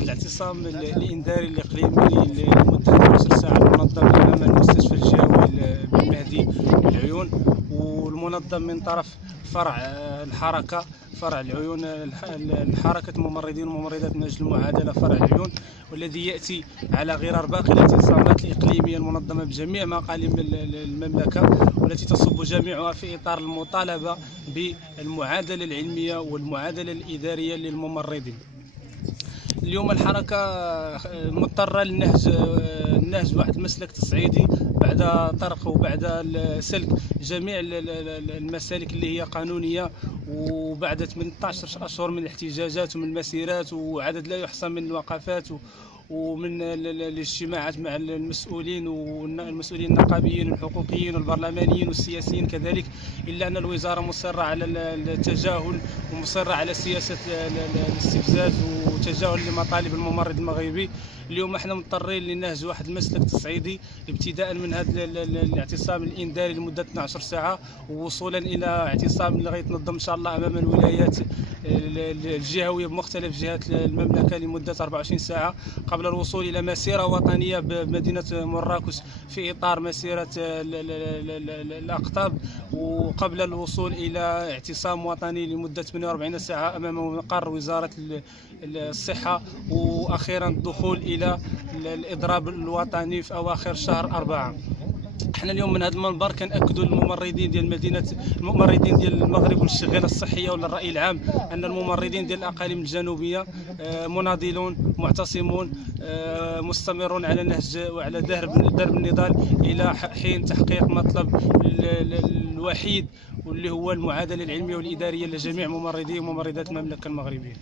هذا الاعتصام الإنذاري الإقليمي لمدة 10 ساعة المنظم أمام المستشفى الجهوي بالمهدي العيون، والمنظم من طرف فرع الحركة فرع العيون، الحركة الممرضين وممرضات من أجل المعادلة فرع العيون، والذي يأتي على غرار باقي الاعتصامات الإقليمية المنظمة بجميع مقالم المملكة، والتي تصب جميعها في إطار المطالبة بالمعادلة العلمية والمعادلة الإدارية للممرضين. اليوم الحركة مضطرة للنهج واحد المسلك تصعيدي بعد طرق وبعد سلك جميع المسالك اللي هي قانونية، وبعد 18 أشهر من الاحتجاجات ومن المسيرات وعدد لا يحصى من الوقفات ومن الاجتماعات مع المسؤولين والمسؤولين النقابيين والحقوقيين والبرلمانيين والسياسيين كذلك، إلا أن الوزارة مصرة على التجاهل ومصرة على سياسة الاستفزاز وتجاهل لمطالب الممرض المغربي. اليوم احنا مضطرين لنهج واحد المسلك تصعيدي ابتداء من هذا الاعتصام الإنذاري لمدة 12 ساعة، ووصولا إلى اعتصام اللي غيتنظم إن شاء الله أمام الولايات الجهوية بمختلف جهات المملكة لمدة 24 ساعة، قبل الوصول إلى مسيرة وطنية بمدينة مراكش في إطار مسيرة الأقطاب، وقبل الوصول إلى اعتصام وطني لمدة 48 ساعة أمام مقر وزارة الصحة، وأخيرا الدخول إلى الإضراب الوطني في أواخر شهر 4. احنا اليوم من هذا المنبر كنأكدوا للممرضين ديال الممرضين ديال المغرب والشغاله الصحيه وللراي العام ان الممرضين ديال الاقاليم الجنوبيه مناضلون معتصمون مستمرون على نهج وعلى درب النضال الى حين تحقيق مطلب الوحيد واللي هو المعادله العلميه والاداريه لجميع ممرضي وممرضات المملكه المغربيه.